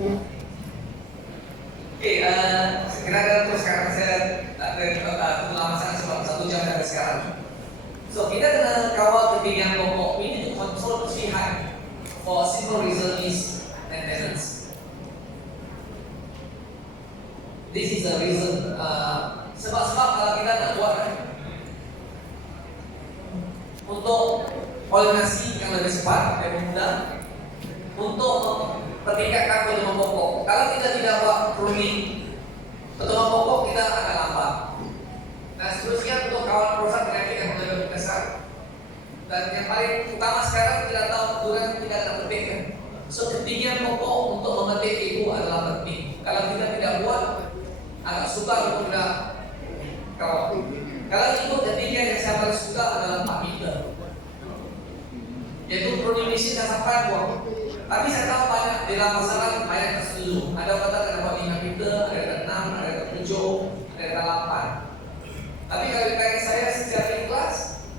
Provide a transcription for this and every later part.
Oke, segera terus sekarang saya dari lama sangat sebab 1 jam dari sekarang. So kita kena kawal ketinggian pokok. We need to control tree height for a simple reason is maintenance. This is the reason. Sebab kalau kita tak buat untuk polinasi yang lebih cepat, lebih mudah, untuk meningkatkan volume pokok. Kalau kita tidak buat pruning, pertumbuhan pokok kita akan lambat. Dan seterusnya untuk kawal perusahaan penyakit yang lebih besar. Dan yang paling utama sekarang kita tahu durian tidak ada petik kan. So ketinggian pokok untuk memetik itu adalah penting. Kalau kita tidak buat, agak suka untuk kita kawal. Kalau itu ketinggian yang saya paling suka adalah 4 meter. Yaitu pruning machine saya sampai buat. Tapi saya tahu banyak di dalam masalah banyak yang setuju. Ada kata kena buat 5 meter, ada kata 6, ada kata 7, ada kata 8. Tapi kalau ditanya saya secara ikhlas,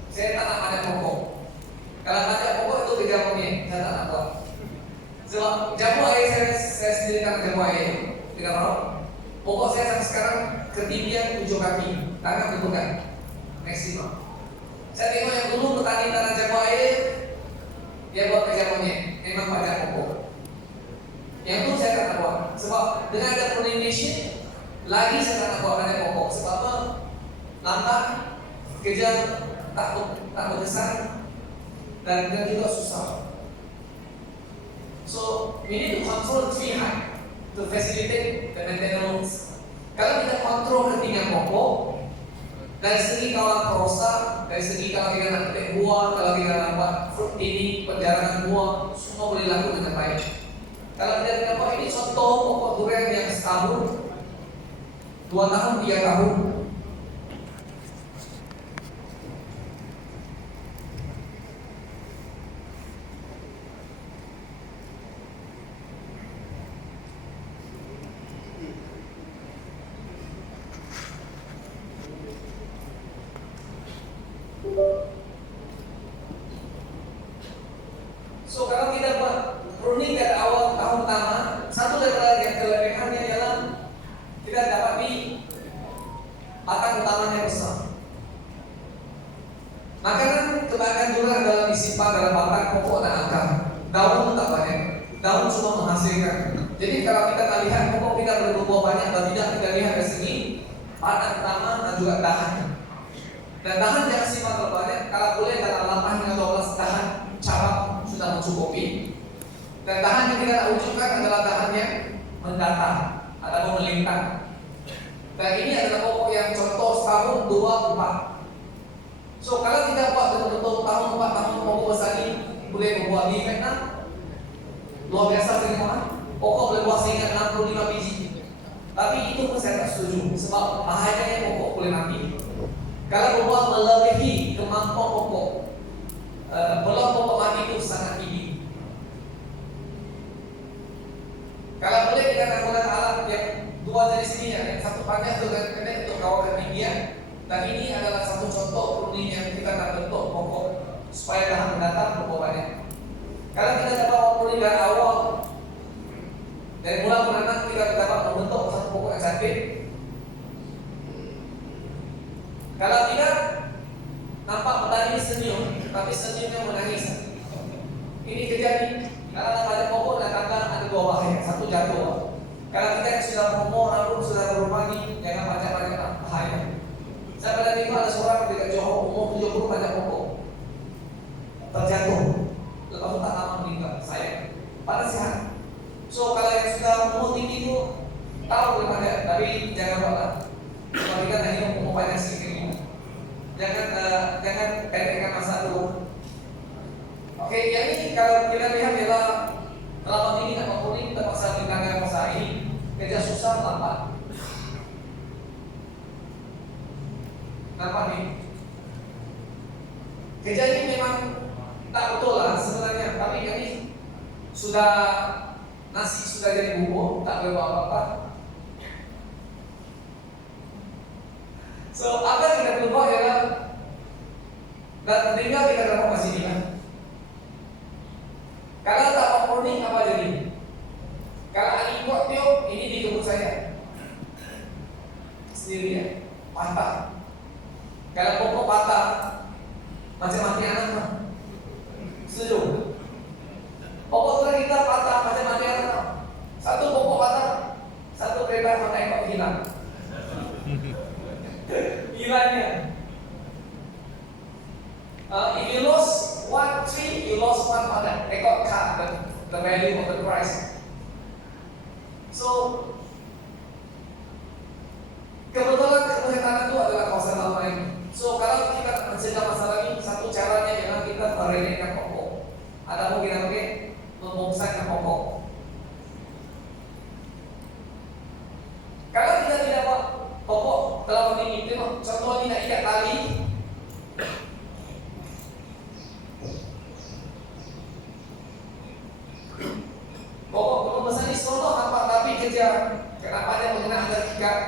saya tak nak ada pokok. Kalau ada pokok itu kerja monyet, saya tak nak buat. Sebab jamu air saya sendiri kan jamu air, tidak tahu. Pokok saya sampai sekarang ketinggian 7 kaki, tangan bentukan maksimum. Saya tengok yang dulu petani tanah jamu air, dia buat kerja monyet, memang pada pokok. Yang itu saya tak nak buat. Sebab dengan ada pruning machine, lagi saya tak nak buat pada pokok. Sebab apa? Lambat, kerja tak berkesan, dan juga susah. So we need to control tree height to facilitate the maintenance. Kalau kita kontrol ketinggian pokok, dari segi kawalan perosak, dari segi kalau kita nak petik buah, kalau kita nak buat fruit ini, penjarahan buah, semua boleh lakukan dengan baik. Kalau kita tidak buat ini contoh pokok durian yang setahun, 2 tahun, 3 tahun. So kalau kita buat pruning dari awal tahun pertama, satu daripada yang kelebihannya adalah kita dapat di batang utamanya besar. Makanan kebanyakan durian adalah disimpan dalam batang pokok dan akar. Daun tak banyak, daun cuma menghasilkan. Jadi kalau kita lihat pokok kita berbuah banyak atau tidak, kita lihat dari segi batang utama dan juga dahan. Dan dahan jangan simpan terlalu banyak. Kalau boleh dalam 8 hingga 12 dahan cabang sudah mencukupi. Dan dahan yang kita wujudkan adalah dahan yang mendatar atau melintang. Dan ini adalah pokok yang contoh setahun 2, 4. So kalau kita buat betul-betul tahun 4 tahun pokok besar ini boleh membuat di Vietnam luar biasa semua. Pokok boleh buat sehingga 65 biji. Tapi itu pun saya tak setuju. Sebab bahayanya pokok boleh mati. Kalau membuat melebihi kemampuan pokok, peluang pokok mati itu sangat tinggi. Kalau boleh kita menggunakan alat yang 2 jenis ini, yang satu panjang dan pendek untuk kawal ketinggian. Dan ini adalah satu contoh pruning yang kita nak bentuk pokok supaya tahan mendatang pokok banyak. Kalau kita dapat pruning dari awal, dari mulai menanam kita dapat membentuk satu pokok yang sakit. Kalau tidak, nampak petani senyum, tapi senyumnya menangis. Ini terjadi. Kalau tak ada pokok dan tangga ada 2 bahaya, satu jatuh. Kalau kita yang sudah umur, lalu sudah berumani, jangan banyak-banyak bahaya. Saya pernah tengok ada seorang dekat Johor, umur 70 banyak pokok terjatuh, lepas itu tak lama meninggal. Saya pada sehat. So kalau yang sudah umur tinggi itu tahu daripada, tapi jangan buatlah. Kalau kita tak hidup umur banyak sedikit. Jangan pendekkan masa dulu. Oke, yang ini kalau kita lihat adalah lama ini tak mempunyai terpaksa ditangani masa ini kerja susah lambat. Nampak nih? Kerja ini memang tak betul lah sebenarnya, tapi ini sudah nasi sudah jadi bubur, tak boleh apa-apa. So apa yang kita perlu buat adalah dan tinggal kita dapat masih ini. Kalau tak mau pruning apa jadi? Kalau hari Syria patah. Kalau pokok patah, macam mati anak mah. Setuju? Pokok tulang kita patah, macam mati anak mah. Satu pokok patah, satu kereta mana ekor hilang. Hilangnya. If you lost one tree, you lost one mother. Ekor cut the value of the price. So kebetulan kehutanan itu adalah kawasan lain. So kalau kita mencegah masalah ini, satu caranya adalah kita meremehkan pokok. Ada mungkin apa? Membongkar pokok. Kalau kita tidak pokok dalam ini, contoh tidak ikat tali. Pokok belum besar di sono nampak tapi kejar. Kenapa dia mengenai ada ikat?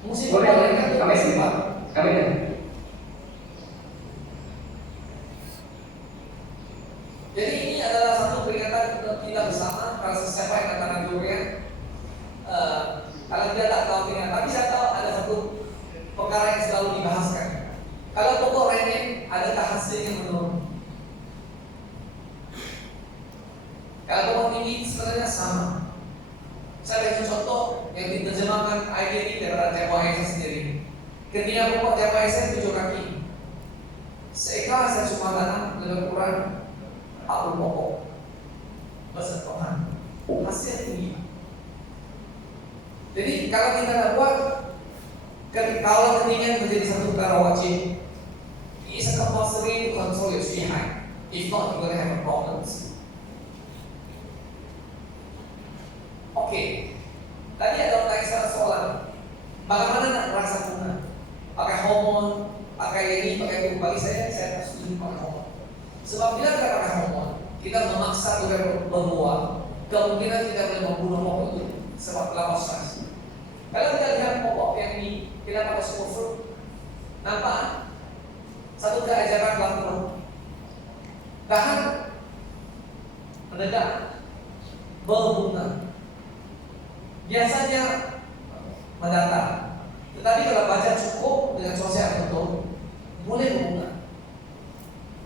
Musim boleh kan? Kami simpan. Kami kan. Jadi ini adalah satu peringatan kita bersama para siapa yang akan durian. Kalau tidak tak tahu dengan, tapi saya tahu ada satu perkara yang selalu dibahaskan. Kalau pokok remeh, adakah hasilnya menurun? Kalau pokok tinggi sebenarnya sama. Saya beri contoh yang diterjemahkan ID ini dari Jawa Esa sendiri. Ketika pokok Jawa Esa 7 kaki, seekar saya cuma tanam lebih kurang 40 pokok. Bersentuhan, hasil tinggi. Jadi kalau kita tidak buat, kalau ketinggian menjadi satu perkara wajib, it's a compulsory to control your tree height. If not, you're gonna have problems. Oke, tadi ada pertanyaan soal bagaimana nak merasa bunga? Pakai hormon, pakai ini, pakai itu. Bagi saya tak setuju pakai hormon. Sebab bila kita pakai hormon, kita memaksa untuk berbuah, kemungkinan kita boleh membunuh pokok itu sebab kelapa stres. Kalau kita lihat pokok yang ini, kita pakai superfruit, nampak satu keajaran dalam dahan menegak, berbunga. Biasanya mendatang, tetapi kalau baca cukup dengan cuaca yang betul, boleh berbunga.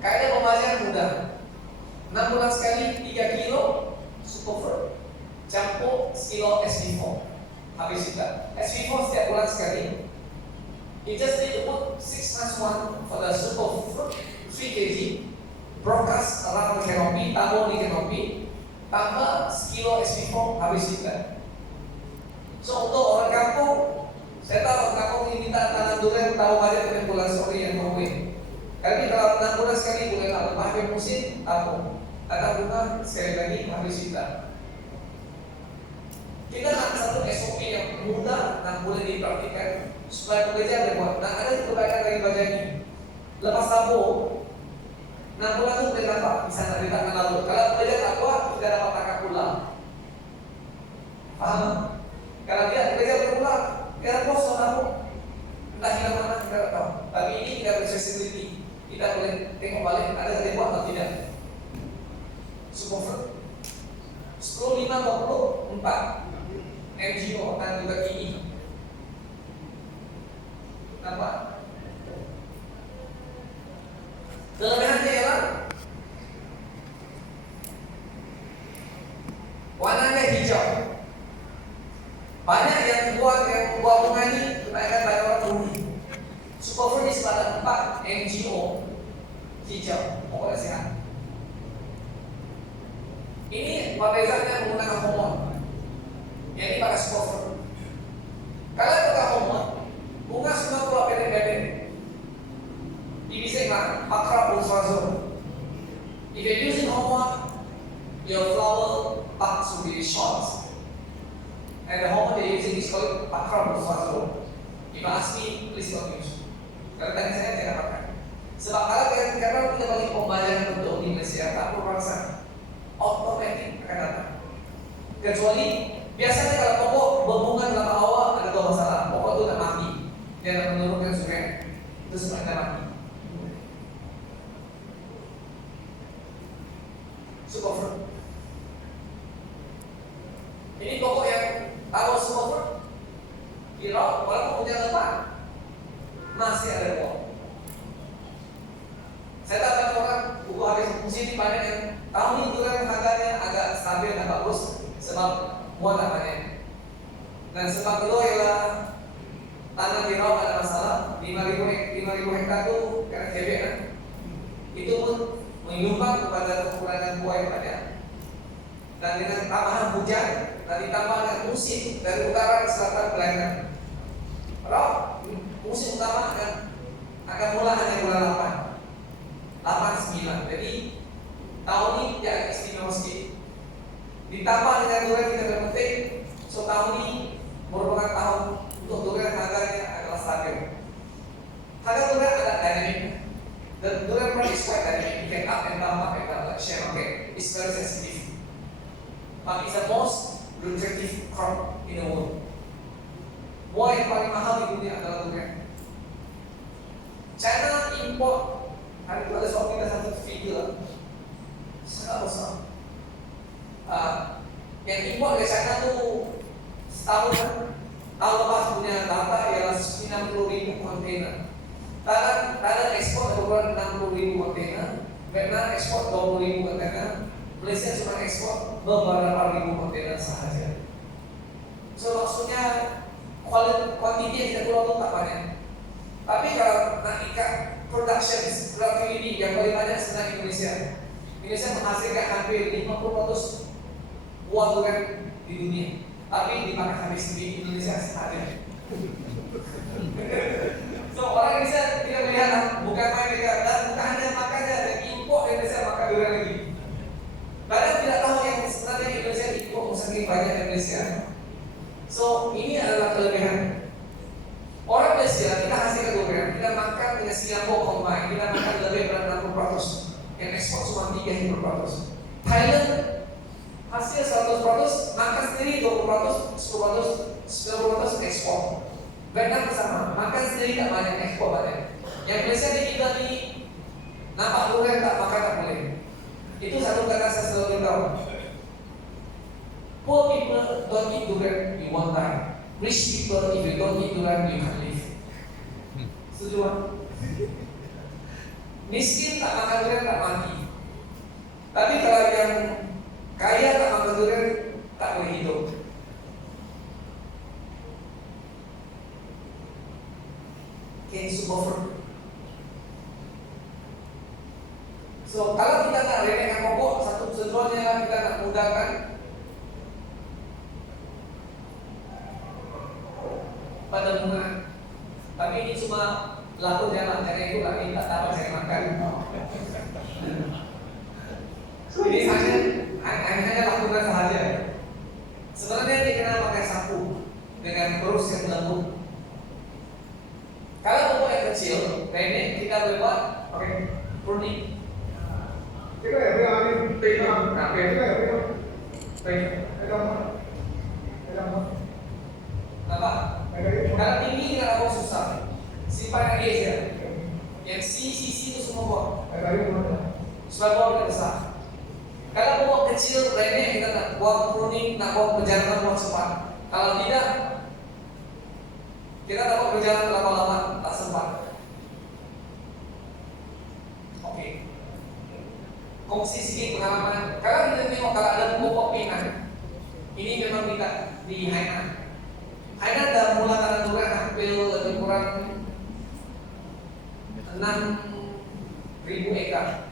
Kaidah pembacaan mudah. 6 bulan sekali 3 kilo superfruit, campur sekilo SV4. Habis kita SV4 setiap bulan sekali. You just need to put 6 times 1 for the superfruit 3 kg. Broadcast around the canopy, tabur di canopy, tambah sekilo SV4 habis kita. So untuk orang kampung, saya tahu orang kampung ini minta tanam durian tahu banyak dengan bulan sorry yang mengawin. Tapi kalau 6 bulan sekali boleh lah, lepas habis musim tabung, ada bunga sekali lagi habis kita. Kita nak satu SOP yang mudah dan boleh dipraktikkan supaya pekerja berbuat. Nah ada kebaikan dari baca ini. Lepas tabung, 6 bulan itu boleh dapat bisa dari tangan lalu. Kalau pekerja tak buat, kita dapat tangkap pula. Paham? Kalau dia bekerja berulang, kita pos tabung, entah hilang mana kita tak tahu. Tapi ini kita accessibility, kita boleh tengok balik ada yang buat atau tidak. Superfruit 10, 5, 24 NGO akan juga ini. Nampak? Kelebihannya ialah warnanya hijau. Banyak yang buat bunga ini kebanyakan banyak orang beli. Superfruit ini sepadan 4 NGO hijau, pokoknya sehat. Ini perbezanya menggunakan hormon. Yang ini pakai superfruit. Kalau pakai hormon, bunga semua keluar pendek-pendek. Divising lah, akrab ultrazone. If you're using hormone, your flower buds will be short. And the hormone they're using is called akrab ultrazone. If you ask me, please don't use. Kalau tadi saya tidak pakai. Sebab kalau kita bagi pembayaran untuk di Malaysia, tak perlu rasa otomatis akan datang. Kecuali biasanya kalau pokok berbunga dalam awal ada 2 masalah. Pokok itu tak mati, dia akan menurunkan sungai, itu sebenarnya mati. Superfruit. Ini pokok yang tahu superfruit, di laut, walaupun hujan lebat masih ada uang. Saya tak tahu orang buku habis musim banyak yang tahun ini durian harganya agak stabil dan bagus sebab muat namanya. Dan sebab kedua ialah tanah di laut ada masalah. 5.000 hektar itu karena cebek kan, itu pun menyumbang kepada kekurangan buah yang banyak. Dan dengan tambahan hujan dan ditambah dengan musim dari utara ke selatan berlainan. Kalau musim utama akan mulai hanya bulan 8, 9. Jadi tahun ini tidak agak istimewa sedikit. Ditambah dengan durian kita berpetik, so tahun ini merupakan tahun untuk durian harganya adalah stabil. Harga durian ada dynamic. The durian price is quite dynamic. You can up and down, like share market. It's very sensitive. But it's the most lucrative crop in the world. Buah yang paling mahal di dunia adalah durian. China import, hari itu ada soal kita satu figure sangat besar. Yang import dari China itu setahun lepas punya data ialah 90.000 kontainer. Thailand ekspor ukuran 60.000 kontainer, Vietnam ekspor 20.000 kontainer, Malaysia cuma ekspor beberapa ribu kontainer sahaja. So maksudnya kuantiti yang kita keluar itu tak banyak. Tapi kalau nak ikat productivity yang paling banyak sebenarnya Indonesia. Indonesia menghasilkan hampir 50% buah durian di dunia, tapi dimakan habis di Indonesia sahaja. So orang Indonesia tidak melihat bukan main kita dan bukan hanya makannya, dan import Indonesia makan durian lagi. Kalian tidak tahu yang sebenarnya Indonesia import saking banyak Indonesia. So ini adalah kelebihan. Orang Malaysia kita hasilkan durian, kita makan dengan Singapura combine, kita makan lebih dari 60%. Yang ekspor cuma 30%. Thailand hasil 100%, makan sendiri 20%, 10%, 90% ekspor. Vietnam sama, makan sendiri tak banyak, ekspor banyak. Yang Malaysia di kita ni nampak durian tak makan tak boleh. Itu satu kata saya selalu tahu. Poor people don't eat durian, you won't die. Rich people, if you don't eat durian, you can't live. Setuju kan? Miskin tak makan durian tak mati. Tapi kalau yang kaya tak makan durian tak boleh hidup. Can super fruit. So kalau kita nak remehkan pokok, satu tujuannya kita nak mudahkan pada bunga. Tapi ini cuma laku jalan, jangan itu lagi tak dapat saya makan. Ini hanya lakukan sahaja. Sebenarnya dikenal pakai sapu dengan terus yang lembut. Kalau pokok yang kecil, pendek, kita boleh buat pakai pruning. Cái này bây giờ đi tìm nó làm cái này bây giờ tìm cái đâu Nampak? Kalau tinggi kita lakukan susah. Simpan lagi saja. Yang C itu semua buat. Sebab buat kita besar. Kalau pokok kecil, pendek, kita nak buat pruning, nak buat perjalanan buat cepat. Kalau tidak, kita dapat berjalan lama-lama tak sempat. Oke. Kongsi sedikit pengalaman. Kalau kita tengok kalau ada pokok pinang, ini memang tidak di Hainan. Hainan dah mula tanah durian hampir lebih kurang 6.000 ekar.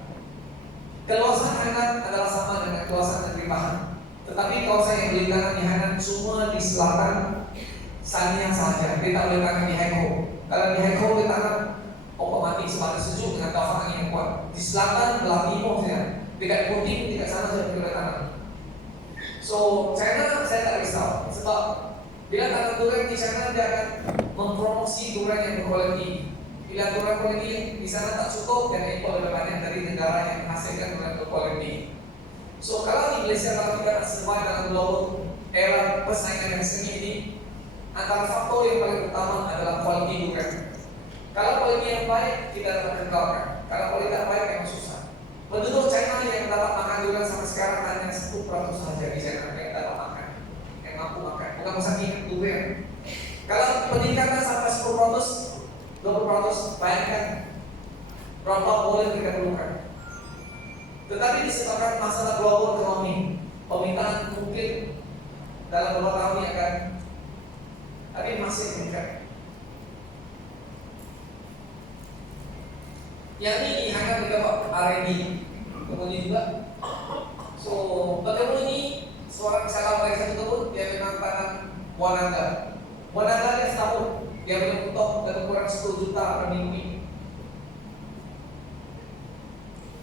Keluasan Hainan adalah sama dengan keluasan negeri Pahang. Tetapi kawasan yang beritangan di Hainan semua di selatan Sanya saja. Kita boleh tanam di Haikou. Kalau di Haikou kita tanam pokok mati semakin sejuk dengan taufan angin yang kuat. Di selatan belah timur saja. Tidak putih, tidak sana saja kita tanam. So China saya tak risau sebab bila tanam durian di China dia akan mempromosi durian yang berkualiti. Bila durian kualiti di sana tak cukup dan impor lebih banyak dari negara yang menghasilkan durian berkualiti. So kalau di Malaysia kalau kita nak survive dalam global era persaingan yang sengit ini, antara faktor yang paling utama adalah kualiti durian. Kalau kualiti yang baik kita dapat kekalkan. Kalau kualiti tak baik memang susah. Penduduk China yang dapat makan durian sampai sekarang hanya 10% saja di China yang dapat makan, yang mampu makan. Bukan masalah durian. Kalau peningkatan sampai 10%, 20%, bayangkan berapa boleh mereka perlukan. Tetapi disebabkan masalah global ekonomi, permintaan mungkin dalam beberapa tahun ini akan, tapi masih meningkat. Yang ini hanya berapa R&D, kemudian juga. So, bertemu ini seorang misalnya mereka tersebut dia memang tanam buah naga. Buah naga dia setahun dia menentukan lebih kurang 10 juta per minggu.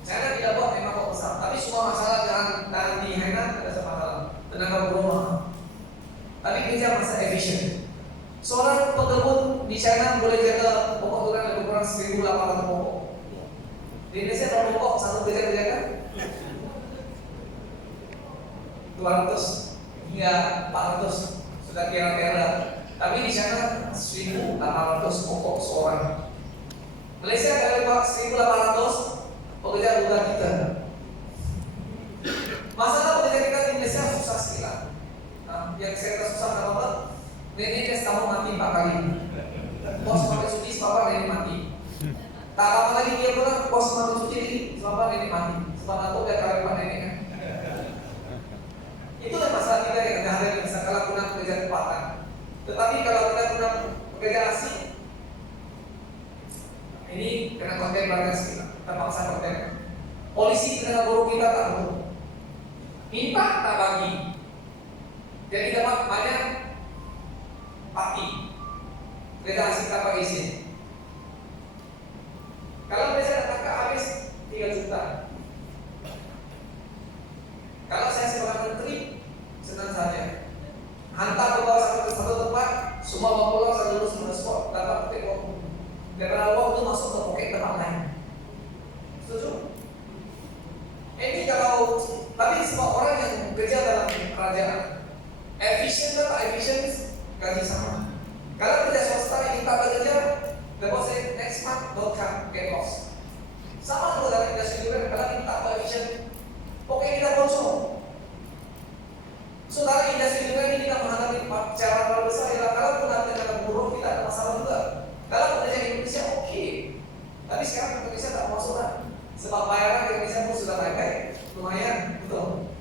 China tidak buat memang kok besar, tapi semua masalah dengan di Hainan ada masalah tenaga rumah. Tapi kerja masa efisien. Seorang pekebun di China boleh jaga pokok durian lebih kurang 1.800 pokok. Di Indonesia berapa pokok satu kerja kan? 200 hingga 400 sudah kira-kira. Tapi di sana 1.800 pokok seorang. Malaysia kalau 1.800 pekerja muda kita. Masalah pekerja kita di Malaysia susah sekali. Nah, yang saya susah apa? Nenek dia setahun mati 4 kali. Bos pakai cuti sebab nenek mati. Tak lama lagi dia pulang, bos pakai cuti sebab nenek mati. Sebab aku dia kawin pak nenek kan. Itulah masalah kita yang ada hari ini. Kalau guna pekerja tempatan. Tetapi kalau kita guna pekerja asing, ini kena konten bagas kita, terpaksa konten. Polisi kena guru kita tak tahu, minta tak bagi, jadi dapat banyak pati. Kerja asing tak pakai izin. Kalau biasa tangkap habis 3 juta. Kalau saya sebagai menteri senang saja. Hantar ke bawah satu tempat, semua mau pulang saya lulus sport, dapat petik uang. Daripada uang itu masuk ke poket tempat lain. Setuju? Ini kalau, tapi semua orang yang bekerja dalam kerajaan, efisien atau tak efisien, gaji sama. Kalau kerja swasta yang tak bekerja, the boss say next month don't come, get lost. Sama juga dalam industri juga, kalau kita tak efisien, poket kita kosong. Saudara industri juga ini kita menghadapi cara besar adalah kalau pun dengan buruh kita ada masalah juga. Kalau pekerja di Indonesia oke, tapi sekarang Indonesia tak masuk lah. Sebab bayaran di Indonesia pun sudah baik-baik, lumayan, betul.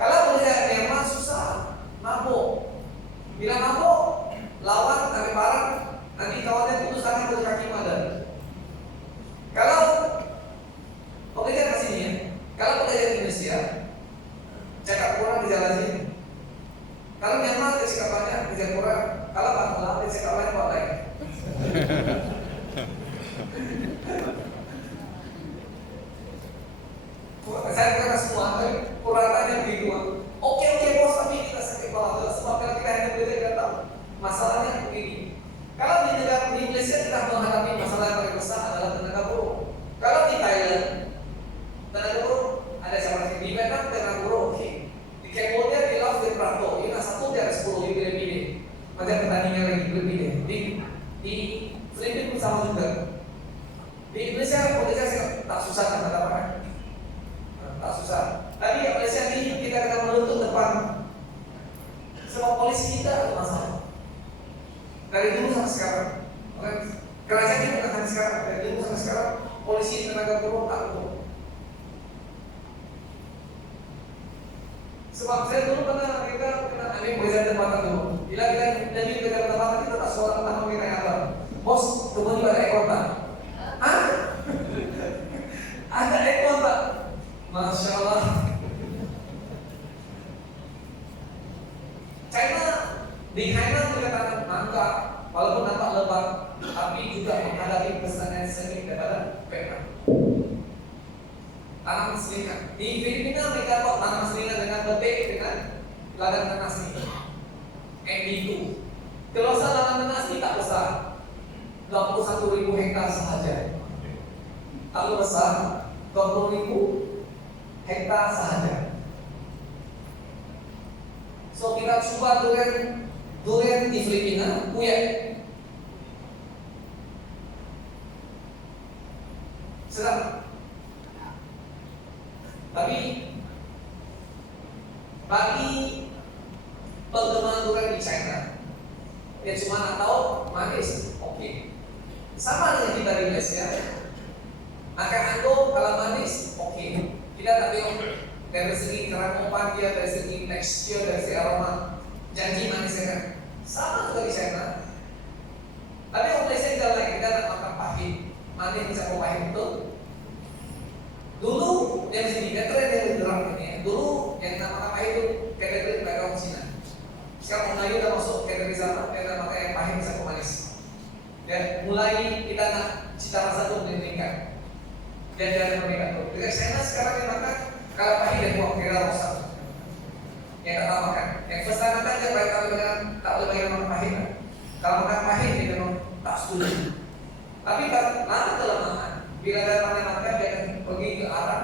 Kalau pekerja Myanmar susah, mabuk. Bila mabuk, lawan dari barang, nanti kawannya putus tangan putus kaki madan. Kalau pekerja ke sini, kalau pekerja di Indonesia, cakap kurang di jalan sini. Kalau Myanmar dia cakap banyak, dia kurang. Kalau Bangla dia cakap banyak, buat lain. Saya kata semua, kuratannya begitu. Oke bos, tapi kita sakit kepala. Sebab kalau kita hanya belajar kita tahu masalahnya begini. Kalau di negara di Malaysia kita menghadapi masalah yang paling besar adalah tenaga buruh. Kalau di Thailand tenaga buruh ada siapa di Vietnam tenaga buruh oke. Di Cambodia di Laos di Prato ini satu dari 10 lebih. Macam petaninya lagi lebih. Di Filipina pun sama juga. Di Indonesia pekerja tak susah kan apa? Tak susah. Tapi di Malaysia ini kita akan menuntut depan. Sebab polisi kita ada masalah. Dari dulu sampai sekarang, kerajaan kita bukan hanya sekarang. Dari dulu sampai sekarang, polisi tenaga buruh tak buruh. Sebab saya dulu kita kena ambil pekerjaan tempatan dulu. Bila kita jadi pekerjaan tempatan kita tak seorang pertama kita yang apa? Bos, tunggu pada ekor tak? Hah? Ada ekor tak? Masya Allah. China di Hainan juga tanam mangga, walaupun nampak lebat, tapi juga menghadapi pesanan seni daripada Vietnam. Tanam selingan. Di Filipina mereka kok tanam selingan dengan betik dengan ladang nanas ini. MD2. Keluasan ladang nanas ini tak besar, 21.000 hektar sahaja. Tak besar, 20.000 hektar sahaja. So kita coba durian di Filipina, Puyat. Sedap. Tapi bagi penggemar durian di China, dia cuma atau manis, oke. Sama dengan kita di Malaysia. Makan anggur kalau manis, oke. Kita tapi dari segi kerangkupan dia, dari segi tekstur, dari segi aroma, janji manis kan. Sama juga di China. Tapi orang Malaysia kita lain, kita nak makan pahit, manis bisa pahit betul. Dulu yang sini, tren yang bergerak ini ya. Dulu yang nak makan pahit itu kategori mereka orang Cina. Sekarang Melayu udah masuk kategori sama, kita makan yang pahit bisa manis. Dan mulai kita nak cita rasa itu meningkat. Dan ada meningkat tuh. Dengan China sekarang yang makan kalau pahit dan buang kira rosak. Yang tak makan. Yang first time makan dia baik kalau dengan tak boleh bagi makan pahit. Kalau makan pahit dia memang tak setuju. Tapi lama kelamaan bila ada makan dia akan pergi ke arah